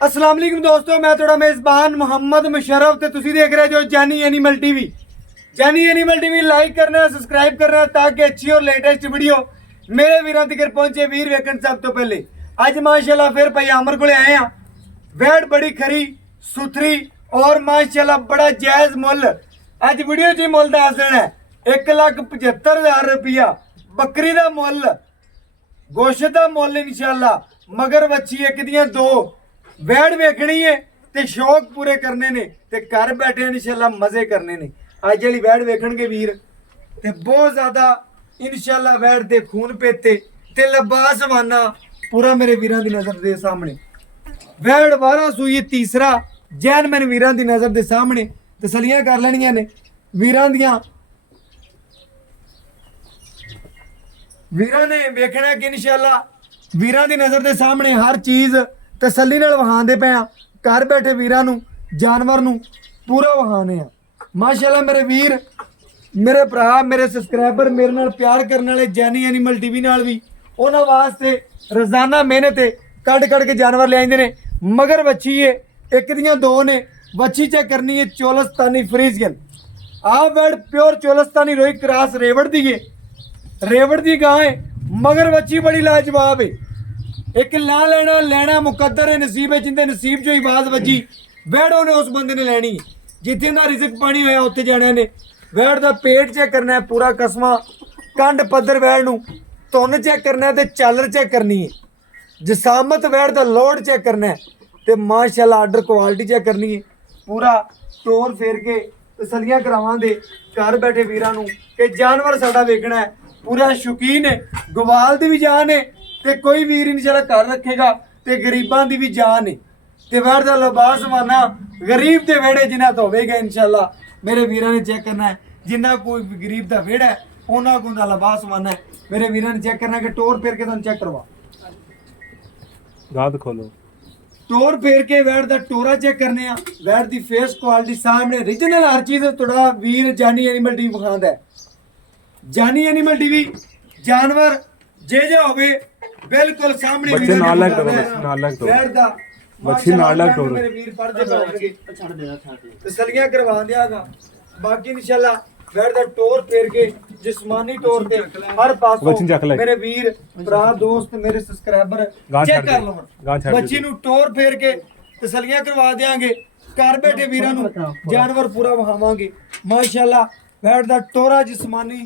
अस्सलाम वालेकुम दोस्तों, मैं थोड़ा मेज़बान मोहम्मद मुशर्रफ ते तुसी देख रहे हो जानी एनिमल टीवी। जानी एनिमल टीवी लाइक करना, सब्सक्राइब करना ताकि अच्छी और लेटेस्ट वीडियो मेरे वीरां तक पहुंचे। वीर वेखण सब तो पहले अज माशाल्लाह फिर भाई आमर को आए हैं। वैट बड़ी खरी सुथरी और माशाल्लाह बड़ा जायज़ मुल। अज वीडियो च मुल दस देना है 1,75,000 रुपया बकरी का मुल, गोश्त का मुल इंशाल्लाह। मगर बच्ची एक दियां दो वैड़ वेखनी है ते शौक पूरे करने ने ते घर बैठे इंशाल्लाह मजे करने ने। अज वाली वैड़ वेखणगे वीर ते बहुत ज्यादा इंशाल्लाह वैड़ दे खून पेते ते लबास वाना पूरा मेरे वीरां दी नजर दे सामने। वैड़ 12 सूई तीसरा जैन मैंने वीरां दी नजर दे सामने तसलियां कर लेनियां ने। वीरां दियां वीरां ने वेखना कि इंशाल्लाह वीरां दी नजर दे सामने हर चीज तसल्ली नाल वहांदे पे आ। घर बैठे वीरां नू जानवर नू पूरा वहाने आ। माशाल्लाह मेरे वीर, मेरे भरा, मेरे सब्सक्राइबर, मेरे नाल प्यार करने वाले जानी एनिमल टीवी नाल भी उन्हां वास्ते रोजाना मेहनत कट के जानवर ले आंदे ने। मगर बच्ची है एक दियां दो ने। बच्ची चेक करनी है चोलस्तानी फ्रीजियन। आ वैड़ प्योर चोलस्तानी रोई क्रॉस रेवड़ दी है। रेवड़ दी गां है मगर बच्ची बड़ी लाजवाब है। एक ला लेना मुकद्दर है, नसीब है। जिंदे नसीब जो आवाज बजी वैड़ ने उस बंदे ने लैनी है। जिथे ना रिजक पानी होया उत्थे जाने ने। वैड़ दा पेट चेक करना है पूरा कसमा, कंड पद्धर वैड़ नू धुन चेक करना है ते चालर चेक करनी है। जसामत वैड़ दा लोड चेक करना है ते माशाल्लाह आर्डर क्वालिटी चेक करनी है। पूरा टोर फेर के तसलियां करावांगे घर बैठे वीरां नू कि जानवर साडा वेखना है। पूरा शौकीन है, गवाल दी भी जान है ते कोई वीर इंशाल्लाह घर रखेगा ते गरीबां दी भी जान है। ते वैड़ दा लिबास माना गरीब दे वेड़े जिन्हां तो होवेगा इंशाल्लाह। मेरे वीरां ने चेक करना है जिन्ना कोई गरीब दा वेड़ा है उन्हां को दा लिबास माना है। मेरे वीरां ने चेक करना है कि टोर फेर के तुहानू चेक करवा गाद खोलो। टोर फेर के वैड़ दा टोरा चेक करने आ। वैड़ दी फेस क्वालिटी सामने ओरिजिनल हर चीज थोड़ा वीर जानी एनिमल टीवी दिखांदा है। जानी एनिमल टीवी जानवर जे होवे बिल्कुल सामने बच्चे नाल लग टोरो, नाल लग टोरो। वैड़ दा बच्ची नाल लग टोरो। मेरे वीर पढ़दे बैठे तसलियां करवा दियागा। बाकी इंशाल्लाह वैड़ दा टोर फेर के जिस्मानी तौर पे हर पासों मेरे वीर भरा दोस्त मेरे सब्सक्राइबर चेक कर लवन। बच्ची नू टोर फेर के तसलियां करवा देंगे। घर बैठे वीरां नू जानवर पूरा वहावांगे। माशाल्लाह वैड़ दा टोरा जिस्मानी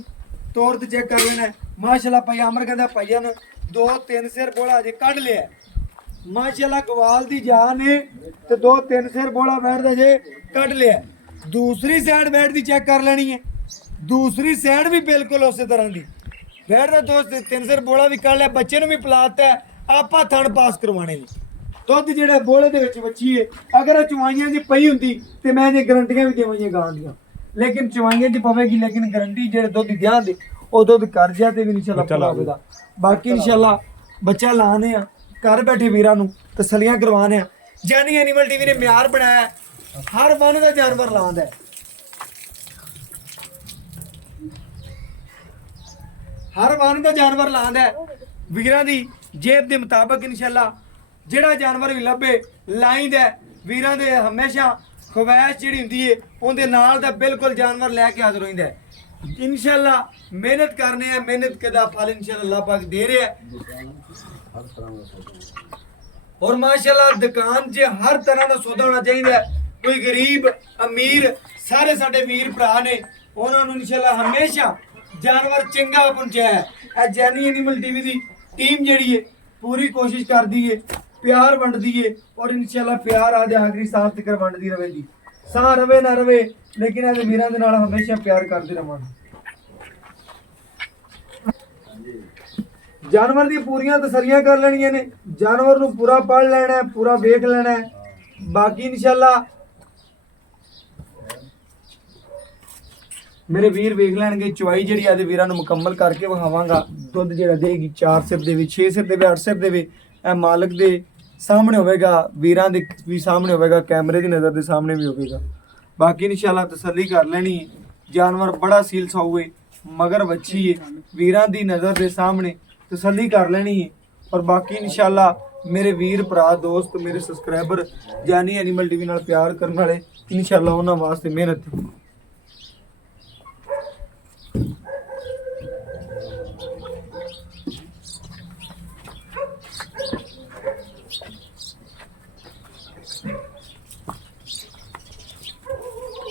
तौर ते चेक कर लेना है। माशाल्लाह भाई अमर कहंदा भाईया ने 2-3 सिर बोला अजे कढ लिया। माशाल्लाह गवाल दी जान है ते 2-3 सिर बोला वैड़ दा जे कढ लिया। दूसरी साइड वैड़ दी चेक कर लेनी है। दूसरी साइड भी बिल्कुल उसी तरह की वैड़ दा 2-3 सिर बोला भी कढ लिया। बच्चे नू भी पिलाता है, आपा थण पास करवाने ने। दुध जिहड़ा बोले दे विच बच्ची है अगर चवाइयां च पई हुंदी ते मैं जे गारंटियां भी देवां गां दियां, लेकिन चवाइयां च पवेगी। लेकिन गारंटी जेहड़े दुध दियां दे ਉਹ ਦੁੱਧ ਕਰਜ਼ਿਆਂ ਤੇ ਵੀ इंशाल्लाह पूरा होगा। बाकी इंशाल्लाह बच्चा लाने आ घर बैठे वीरां नू तसलियां करवाने आ। जानी एनिमल टीवी ने म्यार बनाया हर वन का जानवर लांदा है। हर वन का जानवर लांदा है वीरां दी जेब के मुताबिक। इंशाल्लाह जेड़ा जानवर भी लभे लाइंदा है वीरां दे। हमेशा ख्वाहिश जिहड़ी हुंदी है उहदे नाल दा बिल्कुल जानवर लैके हाज़र होइंदा है। इंशाल्लाह मेहनत करने हैं, मेहनत का फल इंशाल्लाह अल्लाह पाक दे रहे हैं। और माशाल्लाह दुकान च हर तरह का सौदा होना चाहिए। कोई गरीब अमीर सारे साडे वीर भरा ने उन्होंने इंशाल्लाह हमेशा जानवर चंगा पहुंचाया है। जानी एनिमल टीवी की टीम जिहड़ी है पूरी कोशिश करती है, प्यार वंडदी है और इंशाल्लाह प्यार आदे आखिरी सांस तक वंडदी रहेगी। साह रवे ना रवे लेकिन आज वीरां दे नाल हमेशा प्यार करते रहांगे। जानवर दी पूरियां तसलियां कर लेनियां ने। जानवर नू पूरा पढ़ लेना है, पूरा वेख लेना है। बाकी इंशाल्लाह मेरे वीर वेख लैणगे। चवाई जिहड़ी आदे वीरां नू मुकम्मल करके विखावांगा। दुध जिहड़ा देगी 4 सिर देवे, 6 सिर देवे, 8 सिर देवे। ए मालक दे सामने होवेगा, वीरां दे भी सामने होवेगा, कैमरे दी नज़र दे सामने भी होवेगा। बाकी इंशाल्लाह तसल्ली कर लेनी है। जानवर बड़ा सील साऊ है मगर बच्ची है वीरां दी नज़र दे सामने तसल्ली कर लेनी है। और बाकी इंशाल्लाह ਮੇਰੇ ਵੀਰ ਭਰਾ ਦੋਸਤ ਮੇਰੇ ਸਬਸਕ੍ਰਾਈਬਰ ਜਾਨੀ ਐਨੀਮਲ ਟੀਵੀ ਨਾਲ ਪਿਆਰ ਕਰਨ ਵਾਲੇ ਇਨਸ਼ਾਅੱਲਾ ਉਹਨਾਂ ਵਾਸਤੇ ਮਿਹਨਤ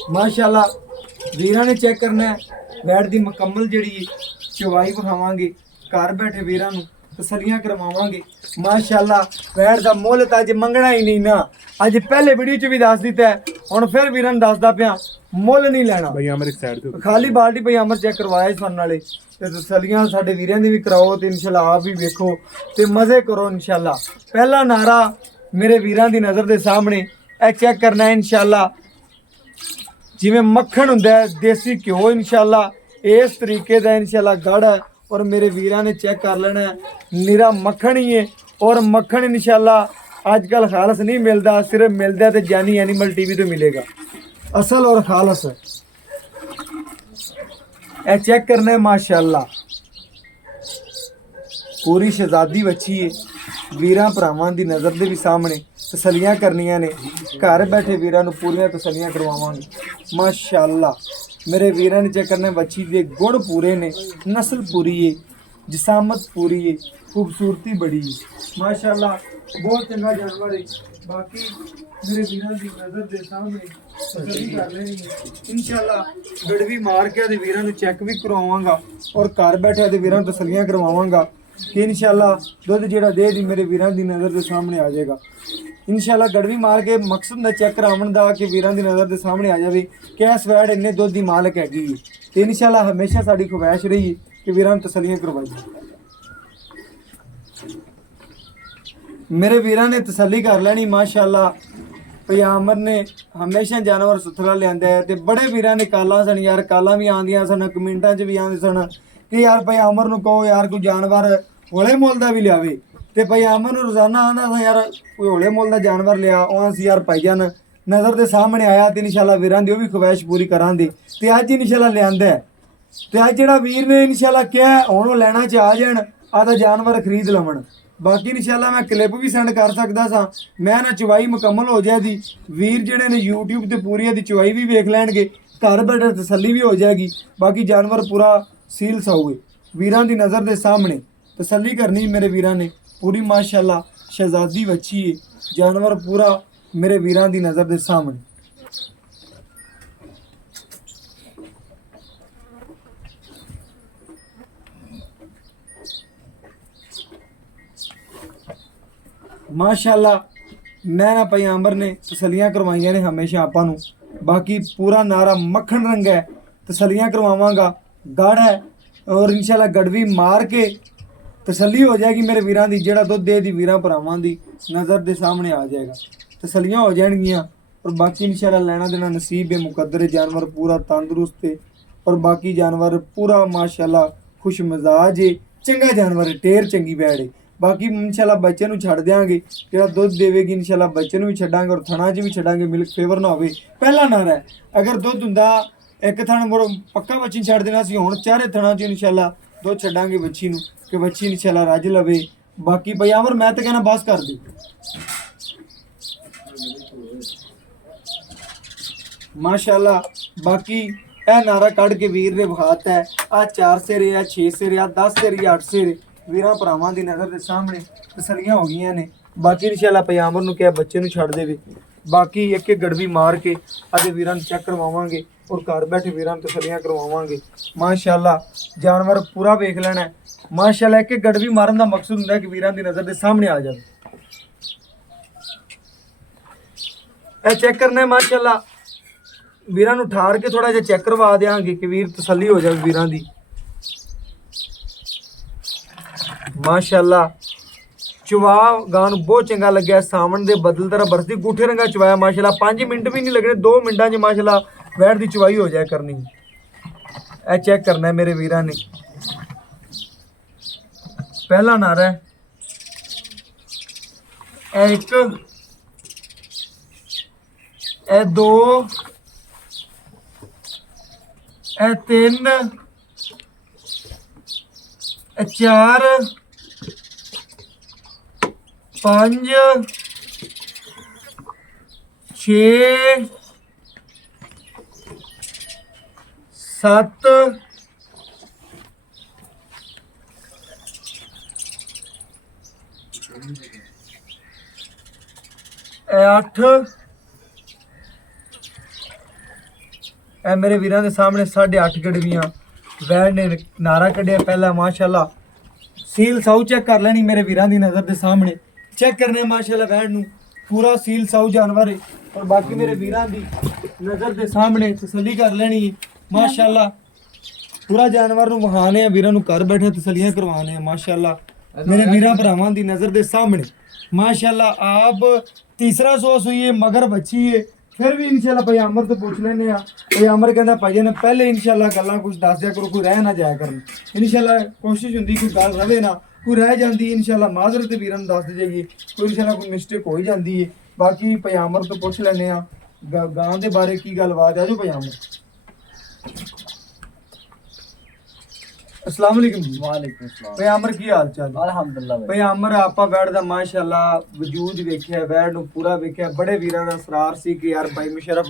ਮਾਸ਼ਾਅੱਲਾ ਵੀਰਾਂ ਨੇ ਚੈੱਕ ਕਰਨਾ ਹੈ ਵੈਟ ਦੀ ਮੁਕੰਮਲ ਜਿਹੜੀ ਚਵਾਈ ਵਿਖਾਵਾਂਗੇ ਘਰ ਬੈਠੇ ਵੀਰਾਂ ਨੂੰ ਤਸੱਲੀਆਂ ਕਰਵਾਵਾਂਗੇ ਮਾਸ਼ਾਅੱਲਾ ਵੈਟ ਦਾ ਮੁੱਲ ਤਾਂ ਅੱਜ ਮੰਗਣਾ ਹੀ ਨਹੀਂ ਨਾ ਅੱਜ ਪਹਿਲੇ ਵੀਡੀਓ 'ਚ ਵੀ ਦੱਸ ਦਿੱਤਾ ਹੈ, ਹੁਣ ਫਿਰ ਵੀਰਾਂ ਨੂੰ ਦੱਸਦਾ ਪਿਆ ਮੁੱਲ ਨਹੀਂ ਲੈਣਾ ਭਾਈ ਅਮਰ ਇੱਕ ਸਾਈਡ ਤੇ ਖਾਲੀ ਬਾਲਟੀ ਪਈ ਅਮਰ ਚੈੱਕ ਕਰਵਾਇਆ ਇਸ ਫਨ ਨਾਲੇ ਤੇ ਤਸੱਲੀਆਂ ਸਾਡੇ ਵੀਰਾਂ ਦੀ ਵੀ ਕਰਾਓ ਤੇ ਇਨਸ਼ਾਅੱਲਾ ਆਪ ਵੀ ਵੇਖੋ ਤੇ ਮਜ਼ੇ ਕਰੋ ਇਨਸ਼ਾਅੱਲਾ ਪਹਿਲਾ ਨਾਰਾ ਮੇਰੇ ਵੀਰਾਂ ਦੀ ਨਜ਼ਰ ਦੇ ਸਾਹਮਣੇ ਇਹ ਚੈੱਕ ਕਰਨਾ ਹੈ ਇਨਸ਼ਾਅੱਲਾ ਜਿਵੇਂ ਮੱਖਣ ਹੁੰਦਾ ਹੈ ਦੇਸੀ ਘਿਓ ਇਨਸ਼ਾਅੱਲਾ ਇਸ ਤਰੀਕੇ ਦਾ ਇਨਸ਼ਾਅੱਲਾ ਗੜ ਹੈ ਔਰ ਮੇਰੇ ਵੀਰਾਂ ਨੇ ਚੈੱਕ ਕਰ ਲੈਣਾ ਹੈ ਨਿਰਾ ਮੱਖਣ ਹੀ ਹੈ ਔਰ ਮੱਖਣ ਇਨਸ਼ਾਅੱਲਾ ਅੱਜ ਕੱਲ ਖਾਲਸ ਨਹੀਂ ਮਿਲਦਾ ਸਿਰਫ ਮਿਲਦਾ ਤੇ ਜਾਨੀ ਐਨੀਮਲ ਟੀਵੀ ਤੋਂ ਮਿਲੇਗਾ ਅਸਲ ਔਰ ਖਾਲਸ ਇਹ ਚੈੱਕ ਕਰਨਾ ਹੈ ਮਾਸ਼ਾਅੱਲਾ ਪੂਰੀ ਸ਼ਹਿਜ਼ਾਦੀ ਬੱਚੀ ਹੈ ਵੀਰਾਂ ਭਰਾਵਾਂ ਦੀ ਨਜ਼ਰ ਦੇ ਵੀ ਸਾਹਮਣੇ ਤਸੱਲੀਆਂ ਕਰਨੀਆਂ ਨੇ ਘਰ ਬੈਠੇ ਵੀਰਾਂ ਨੂੰ ਪੂਰੀਆਂ ਤਸੱਲੀਆਂ ਕਰਵਾਵਾਂਗੇ ਮਾਸ਼ਾਅੱਲਾ ਮੇਰੇ ਵੀਰਾਂ ਨੇ ਚੈੱਕ ਕਰਨਾ ਬੱਚੀ ਦੇ ਗੁਣ ਪੂਰੇ ਨੇ ਨਸਲ ਪੂਰੀ ਹੈ ਜਿਸਾਮਤ ਪੂਰੀ ਹੈ ਖੂਬਸੂਰਤੀ ਬੜੀ ਹੈ ਮਾਸ਼ਾਅੱਲਾ ਬਹੁਤ ਚੰਗਾ ਜਾਨਵਰ ਹੈ ਬਾਕੀ ਮੇਰੇ ਵੀਰਾਂ ਦੀ ਨਜ਼ਰ ਦੇ ਸਾਹਮਣੇ ਤਸੱਲੀ ਕਰ ਲੈਣੀ ਹੈ ਇਨਸ਼ਾਅੱਲਾ ਗੜਵੀ ਮਾਰ ਕੇ ਉਹਦੇ ਵੀਰਾਂ ਨੂੰ ਚੈੱਕ ਵੀ ਕਰਵਾਵਾਂਗਾ ਔਰ ਘਰ ਬੈਠੇ ਉਹਦੇ ਵੀਰਾਂ ਨੂੰ ਤਸੱਲੀਆਂ ਕਰਵਾਵਾਂਗਾ ਕਿ ਇਨਸ਼ਾਅੱਲਾ ਦੁੱਧ ਜਿਹੜਾ ਦੇ ਦੀ ਮੇਰੇ ਵੀਰਾਂ ਦੀ ਨਜ਼ਰ ਦੇ ਸਾਹਮਣੇ ਆ ਜਾਏਗਾ ਇਨਸ਼ਾਅੱਲਾ ਗੜਵੀ ਮਾਰ ਕੇ ਮਕਸਦ ਦਾ ਚੈੱਕ ਕਰਾਉਣ ਦਾ ਕਿ ਵੀਰਾਂ ਦੀ ਨਜ਼ਰ ਦੇ ਸਾਹਮਣੇ ਆ ਜਾਵੇ ਕਿ ਇਸ ਵੈੜ ਇੰਨੇ ਦੁੱਧ ਦੀ ਮਾਲਕ ਹੈਗੀ ਹੈ ਤੇ ਇਨਸ਼ਾਅੱਲਾ ਹਮੇਸ਼ਾ ਸਾਡੀ ਖੁਆਇਸ਼ ਰਹੀ ਕਿ ਵੀਰਾਂ ਨੂੰ ਤਸੱਲੀਆਂ ਕਰਵਾਈਏ ਮੇਰੇ ਵੀਰਾਂ ਨੇ ਤਸੱਲੀ ਕਰ ਲੈਣੀ ਮਾਸ਼ਾਅੱਲਾ ਪਿਆਮਰ ਨੇ ਹਮੇਸ਼ਾ ਜਾਨਵਰ ਸੁਥਰਾ ਲਿਆਂਦਾ ਹੈ ਤੇ ਬੜੇ ਵੀਰਾਂ ਨੇ ਕਾਲਾਂ ਸਨ ਯਾਰ ਕਾਲਾਂ ਵੀ ਆਉਂਦੀਆਂ ਸਨ ਕਮੈਂਟਾਂ 'ਚ ਵੀ ਆਉਂਦੇ ਸਨ ਕਿ ਯਾਰ ਪਿਆਮਰ ਨੂੰ ਕਹੋ ਯਾਰ ਕੋਈ ਜਾਨਵਰ ਹੌਲੇ ਮੁੱਲ ਦਾ ਵੀ ਲਿਆਵੇ ਤੇ ਪਿਆਮਰ ਨੂੰ ਰੋਜ਼ਾਨਾ ਆਉਂਦਾ ਸੀ ਯਾਰ ਕੋਈ ਹੌਲੇ ਮੁੱਲ ਦਾ ਜਾਨਵਰ ਲਿਆ ਉਹ ਅਸੀਂ ਯਾਰ ਭਾਈਜਾਨ ਨਜ਼ਰ ਦੇ ਸਾਹਮਣੇ ਆਇਆ ਤੇ ਇਨਸ਼ਾਅੱਲਾ ਵੀਰਾਂ ਦੀ ਉਹ ਵੀ ਖੁਆਇਸ਼ ਪੂਰੀ ਕਰਾਂਗੇ ਤੇ ਅੱਜ ਇਨਸ਼ਾਅੱਲਾ ਲਿਆਂਦਾ ਹੈ ਤੇ ਅੱਜ ਜਿਹੜਾ ਵੀਰ ਨੇ ਇਨਸ਼ਾਅੱਲਾ ਕਿਹਾ ਹੁਣ ਉਹ ਲੈਣਾ ਚ ਆ ਜਾਣ ਆਦਾ ਜਾਨਵਰ ਖਰੀਦ ਲਵਣ ਬਾਕੀ ਇਨਸ਼ਾਅੱਲਾ ਮੈਂ ਕਲਿੱਪ ਵੀ ਸੈਂਡ ਕਰ ਸਕਦਾ ਸਾਂ ਮੈਂ ਨਾ ਚਵਾਈ ਮੁਕੰਮਲ ਹੋ ਜਾਏਗੀ ਵੀਰ ਜਿਹੜੇ ਨੇ YouTube ਤੇ ਪੂਰੀ ਇਹਦੀ ਚਵਾਈ ਵੀ ਵੇਖ ਲੈਣਗੇ ਘਰ ਬੈਠੇ ਤਸੱਲੀ ਵੀ ਹੋ ਜਾਏਗੀ ਬਾਕੀ ਜਾਨਵਰ ਪੂਰਾ ਸੀਲ ਸਾਊਏ ਵੀਰਾਂ ਦੀ ਨਜ਼ਰ ਦੇ ਸਾਹਮਣੇ ਤਸੱਲੀ ਕਰਨੀ ਮੇਰੇ ਵੀਰਾਂ ਨੇ ਪੂਰੀ ਮਾਸ਼ਾਅੱਲਾ ਸ਼ਹਿਜ਼ਾਦੀ ਬੱਚੀ ਹੈ ਜਾਨਵਰ ਪੂਰਾ ਮੇਰੇ ਵੀਰਾਂ ਦੀ ਨਜ਼ਰ ਦੇ ਸਾਹਮਣੇ ਮਾਸ਼ਾਅੱਲਾ ਮੈਂ ਨਾ ਪਿਆਮਰ ਨੇ ਤਸੱਲੀਆਂ ਕਰਵਾਈਆਂ ਨੇ ਹਮੇਸ਼ਾ ਆਪਾਂ ਨੂੰ ਬਾਕੀ ਪੂਰਾ ਨਾਰਾ ਮੱਖਣ ਰੰਗ ਹੈ ਤਸੱਲੀਆਂ ਕਰਵਾਵਾਂਗਾ ਗੜ ਹੈ ਔਰ ਇਨਸ਼ਾਅੱਲਾ ਗੜਵੀ ਮਾਰ ਕੇ ਤਸੱਲੀ ਹੋ ਜਾਏਗੀ ਮੇਰੇ ਵੀਰਾਂ ਦੀ ਜਿਹੜਾ ਦੁੱਧ ਦੇ ਦੀ ਵੀਰਾਂ ਭਰਾਵਾਂ ਦੀ ਨਜ਼ਰ ਦੇ ਸਾਹਮਣੇ ਆ ਜਾਏਗਾ ਤਸੱਲੀਆਂ ਹੋ ਜਾਣਗੀਆਂ ਔਰ ਬਾਕੀ ਇਨਸ਼ਾਅੱਲਾ ਲੈਣਾ ਦੇਣਾ ਨਸੀਬ ਹੈ ਮੁਕੱਦਰ ਜਾਨਵਰ ਪੂਰਾ ਤੰਦਰੁਸਤ ਹੈ ਔਰ ਬਾਕੀ ਜਾਨਵਰ ਪੂਰਾ ਮਾਸ਼ਾਅੱਲਾ ਖੁਸ਼ ਮਜ਼ਾਜ ਹੈ ਚੰਗਾ ਜਾਨਵਰ ਹੈ ਟੇਰ ਚੰਗੀ ਬੈੜ ਹੈ ਬਾਕੀ ਇਨਸ਼ਾਅੱਲਾ ਬੱਚੇ ਨੂੰ ਛੱਡ ਦਿਆਂਗੇ ਜਿਹੜਾ ਦੁੱਧ ਦੇਵੇਗੀ ਇਨਸ਼ਾਅੱਲਾ ਬੱਚੇ ਨੂੰ ਵੀ ਛੱਡਾਂਗੇ ਔਰ ਥਣਾ 'ਚ ਵੀ ਛੱਡਾਂਗੇ ਮਿਲਕ ਫੇਵਰ ਨਾ ਹੋਵੇ ਪਹਿਲਾ ਨਾਰਾ ਹੈ ਅਗਰ ਦੁੱਧ ਹੁੰਦਾ ਇੱਕ ਥਣ ਮੋੜ ਪੱਕਾ ਬੱਚੀ ਛੱਡ ਦੇਣਾ ਸੀ ਹੁਣ ਚਾਰੇ ਥਣਾ 'ਚ ਇਨਸ਼ਾਅੱਲਾ ਦੁੱਧ ਛੱਡਾਂਗੇ ਬੱਚੀ ਨੂੰ ਕਿ ਬੱਚੀ ਇਨਸ਼ਾਅੱਲਾ ਰੱਜ ਲਵੇ ਬਾਕੀ ਪਿਆਮਰ ਮੈਂ ਤਾਂ ਕਹਿਣਾ ਬਸ ਕਰ ਦੇ ਮਾਸ਼ਾਅੱਲਾ ਬਾਕੀ ਇਹ ਨਾਰਾ ਕੱਢ ਕੇ ਵੀਰ ਨੇ ਵਿਖਾਤਾ ਹੈ ਆ 4 ਸਿਰੇ ਆ 6 ਸਿਰੇ ਆ 10 ਸਿਰੇ 8 ਸਿਰੇ ਵੀਰਾਂ ਭਰਾਵਾਂ ਦੀ ਨਜ਼ਰ ਦੇ ਸਾਹਮਣੇ ਤਸੱਲੀਆਂ ਹੋ ਗਈਆਂ ਨੇ ਬਾਕੀ ਇਨਸ਼ਾਅੱਲਾ ਪਿਆਮਰ ਨੂੰ ਕਿਹਾ ਬੱਚੇ ਨੂੰ ਛੱਡ ਦੇਵੇ ਬਾਕੀ ਇੱਕ ਇੱਕ ਗੜਵੀ ਮਾਰ ਕੇ ਅੱਜ ਵੀਰਾਂ ਨੂੰ ਚੈੱਕ ਕਰਵਾਵਾਂਗੇ ਔਰ ਘਰ ਬੈਠੇ ਵੀਰਾਂ ਨੂੰ ਤਸੱਲੀਆਂ ਕਰਵਾਵਾਂਗੇ ਮਾਸ਼ਾਅੱਲਾ ਜਾਨਵਰ ਪੂਰਾ ਵੇਖ ਲੈਣਾ ਮਾਸ਼ਾਅੱਲਾ ਇੱਕ ਇੱਕ ਗੜਵੀ ਮਾਰਨ ਦਾ ਮਕਸਦ ਹੁੰਦਾ ਕਿ ਵੀਰਾਂ ਦੀ ਨਜ਼ਰ ਦੇ ਸਾਹਮਣੇ ਆ ਜਾਵੇ ਇਹ ਚੈੱਕ ਕਰਨਾ ਹੈ ਮਾਸ਼ਾਅੱਲਾ ਵੀਰਾਂ ਨੂੰ ਠਾਰ ਕੇ ਥੋੜਾ ਜਿਹਾ ਚੈੱਕ ਕਰਵਾ ਦੇਵਾਂਗੇ ਕਿ ਵੀਰ ਤਸੱਲੀ ਹੋ ਜਾਵੇ ਵੀਰਾਂ ਦੀ ਮਾਸ਼ਾਅੱਲਾ ਚਵਾ ਗਾਂ ਨੂੰ ਬਹੁਤ ਚੰਗਾ ਲੱਗਿਆ ਸਾਵਣ ਦੇ ਬਦਲ ਤਰ੍ਹਾਂ ਬਰਸਦੀ ਗੂਠੇ ਰੰਗਾ ਚਵਾਇਆ ਮਾਸ਼ਾਅੱਲਾ 5 ਮਿੰਟ ਵੀ ਨਹੀਂ ਲੱਗਣੇ 2 ਮਿੰਟਾਂ 'ਚ ਮਾਸ਼ਾਅੱਲਾ ਵੈੜ ਦੀ ਚਵਾਈ ਹੋ ਜਾਇਆ ਕਰਨੀ ਇਹ ਚੈੱਕ ਕਰਨਾ ਹੈ ਮੇਰੇ ਵੀਰਾਂ ਨੇ ਪਹਿਲਾ ਨਾਰਾ ਹੈ ਇਹ 1 ਇਹ 2 ਇਹ 3 ਇਹ 4 5 6 7 8 ਇਹ ਮੇਰੇ ਵੀਰਾਂ ਦੇ ਸਾਹਮਣੇ 8.5 ਗੜਵੀਆਂ ਵੈੜ ਨੇ ਨਾਰਾ ਕੱਢਿਆ ਪਹਿਲਾ ਮਾਸ਼ਾਅੱਲਾ। ਸੀਲ ਸਾਊ ਚੈੱਕ ਕਰ ਲੈਣੀ ਮੇਰੇ ਵੀਰਾਂ ਦੀ ਨਜ਼ਰ ਦੇ ਸਾਹਮਣੇ, ਚੈੱਕ ਕਰਨੇ ਮਾਸ਼ਾਅੱਲਾ ਵੈੜ ਨੂੰ ਪੂਰਾ ਸੀਲ ਸਾਊ ਜਾਨਵਰ ਹੈ। ਔਰ ਬਾਕੀ ਮੇਰੇ ਵੀਰਾਂ ਦੀ ਨਜ਼ਰ ਦੇ ਸਾਹਮਣੇ ਤਸੱਲੀ ਕਰ ਲੈਣੀ ਹੈ ਮਾਸ਼ਾਅੱਲਾ। ਪੂਰਾ ਜਾਨਵਰ ਨੂੰ ਵਹਾਣੇ ਆ ਵੀਰਾਂ ਨੂੰ ਘਰ ਬੈਠੇ ਤਸੱਲੀਆਂ ਕਰਵਾਣੇ ਆ ਮਾਸ਼ਾਅੱਲਾ ਮੇਰੇ ਵੀਰਾਂ ਭਰਾਵਾਂ ਦੀ ਨਜ਼ਰ ਦੇ ਸਾਹਮਣੇ माशाल्लाह। आप तीसरा सोस हुई है मगर बच्ची है फिर भी इंशाल्लाह पयामर तो पूछ लेने पयामर कहता भाई ने पहले इंशाल्लाह गल्लां कुछ दस दिया करो, कोई रह ना जाया करन। इंशाल्लाह कोशिश हुंदी कोई गल रवे ना, कोई रह जाती इंशाल्लाह माजरत वीरां नूं दस देगी, कोई इंशाल्लाह कोई मिस्टेक हो ही जाती है। बाकी पयामर तो पूछ लेने गां दे बारे की गलबात है जो पयामर। अस्सलाम वालेकुम जी। वालेकुम सलाम। पयामर की हाल चाल? अल्हम्दुलिल्लाह भाई। पयामर आपा वैड़ दा माशाअल्लाह वजूद वेख्या, वैड़ नूं पूरा वेख्या, बड़े वीरां दा सरार सी कि यार भाई मुशर्रफ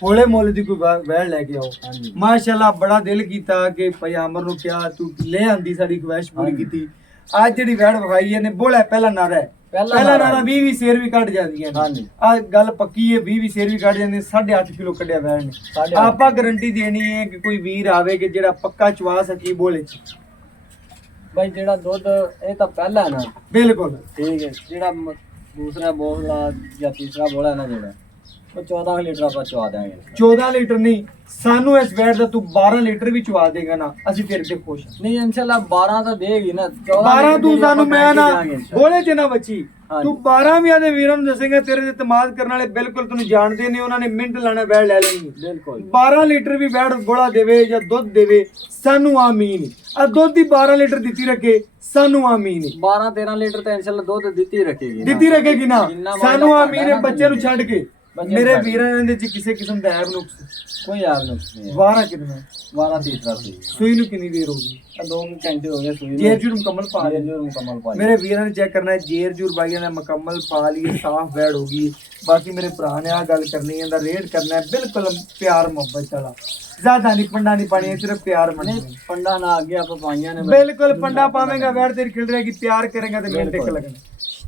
होले मोल दी कोई वैड़ लेके आओ। ਹਾਂਜੀ। माशाअल्लाह बड़ा दिल कीता कि पयामर नूं क्या तू ले आंदी साडी ख्वाहिश पूरी कीती। आज जेड़ी वैड़ विखाई ने बोला पहला नारा है, पहला नारा 20 शेर भी कट जांदियां ने। ਹਾਂਜੀ। आ गल पक्की है 20 शेर भी कट जांदे। 8.5 किलो कड्या वैड़ ने। 8.5 आपा गारंटी देनी है कि कोई वीर आवे कि जेड़ा पक्का चवा सकी बोले च। भाई जेड़ा दुध ये तो पहला है ना, बिल्कुल ठीक है। जेड़ा दूसरा बोला या तीसरा बोला है ना जेड़ा वो 14 लीटर आप चवा देंगे। 14 लीटर नहीं सानू इस वैट दा तू 12 लीटर भी चवा देगा ना ਅਸੀਂ ਤੇਰੇ ਤੇ ਖੁਸ਼ ਹਾਂ। नहीं इंशाल्लाह 12 तो देगी ना। 12 ਤੂੰ ਸਾਨੂੰ ਮੈਂ ਨਾ ਬੋਲੇ ਚ ਨਾ ਬੱਚੀ ਹਾਂਜੀ। ਤੂੰ 12 ਵੀ ਆਦੇ ਵੀਰਾਂ ਨੂੰ ਦੱਸੇਗਾ ਤੇਰੇ ਤੇ ਇਤਮਾਦ ਕਰਨ ਵਾਲੇ ਬਿਲਕੁਲ ਤੈਨੂੰ ਜਾਣਦੇ ਨੇ, ਉਹਨਾਂ ਨੇ ਮਿੰਟ ਲਾਣਾ ਵੈੜ ਲੈ ਲੈਣੀ। बिल्कुल 12 ਲੀਟਰ ਵੀ ਵੈੜ ਬੋਲਾ ਦੇਵੇ ਜਾਂ ਦੁੱਧ ਦੇਵੇ ਸਾਨੂੰ ਆਮੀਨ। ਆ ਦੁੱਧ ਦੀ 12 ਲੀਟਰ ਦਿੱਤੀ ਰੱਖੇ ਸਾਨੂੰ ਆਮੀਨ। 12 13 लीटर तो इंशाल्लाह दूध देती रखेगी ना। ਦਿੱਤੀ ਰੱਖੇਗੀ ਨਾ ਜਿੰਨਾ ਸਾਨੂੰ ਮਾੜਾ ਆਮੀਨ ਹੈ। ਨਾ ਬੱਚੇ ਨੂੰ ਛੱਡ ਕੇ ਬੱਚੇ ਮੇਰੇ ਛੱਡ ਕੇ। ਵੀਰਾਂ ਦੇ ਚ ਕਿਸੇ ਕਿਸਮ ਦਾ ਐਬ ਨੁਕਸ कोई यार नहीं है। 12 ਕਿੰਨਾ 12 तीसरा सी ਸੂਈ ਨੂੰ ਕਿੰਨੀ ਦੇਰ ਹੋ ਗਈ? 2 घंटे हो गए सुई ਜੇਰ ਜੂਰ ਮੁਕੰਮਲ ਪਾ पाले ਲਿਆ। जो मुकम्मल पाले। मेरे वीर ने चेक करना है जेर जूर भाइयों ने मुकम्मल पा लिए, साफ वैड होगी। बाकी मेरे भरा ने आ गल करनी है, रेट करना है बिल्कुल प्यार मोहब्बत वाला, ज्यादा नहीं पंडा नहीं पानी, सिर्फ प्यार नहीं मनी। पंडा ना आगे आप पाइयां ने बिल्कुल पंडा पावेगा वैड तेरी खिल रहेगी, प्यार करेगा तो मिनट एक लगने।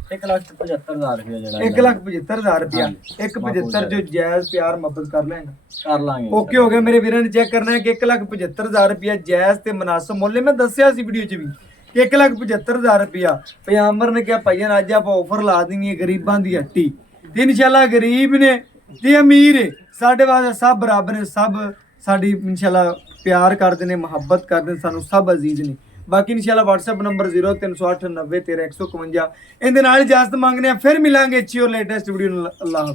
1,75,000 रुपया जड़ा 1,75,000 रुपया। हाँ। 1,75 जो जायज प्यार मोहब्बत कर लेना कर लांगे। ओके हो गया। मेरे वीर ने चेक करना है कि 1,75,000 रुपया जायज ते मुनासिब मुल्य मैं दसिया सी वीडियो च भी कि 1,75,000 रुपया पयामर ने क्या भाइयों अज आप ऑफर ला देनी है गरीबां दी हट्टी ते इंशाल्लाह गरीब ने ते अमीर है साडे वास्ते सब बराबर है, सब साडी इंशाल्लाह प्यार करदे ने, मुहब्बत करदे ने, सानू सब अजीज ने। बाकी इंशाल्लाह WhatsApp नंबर 0308 90 13 151 इहदे नाल इजाजत मांगने फिर मिलांगे अच्छी और लेटेस्ट वीडियो। अल्लाह।